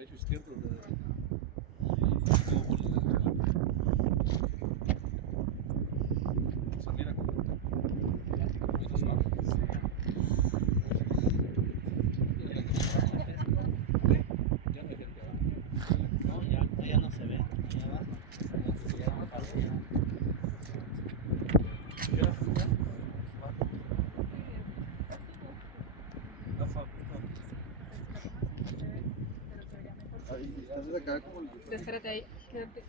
derecho izquierdo. Como por se mira como muy suave. Ya no hay gente abajo. No, ya no se ve. Ahí abajo. Ya no pasa. Ya, ya. Ahí, estás acá como el... Espérate ahí, quédate.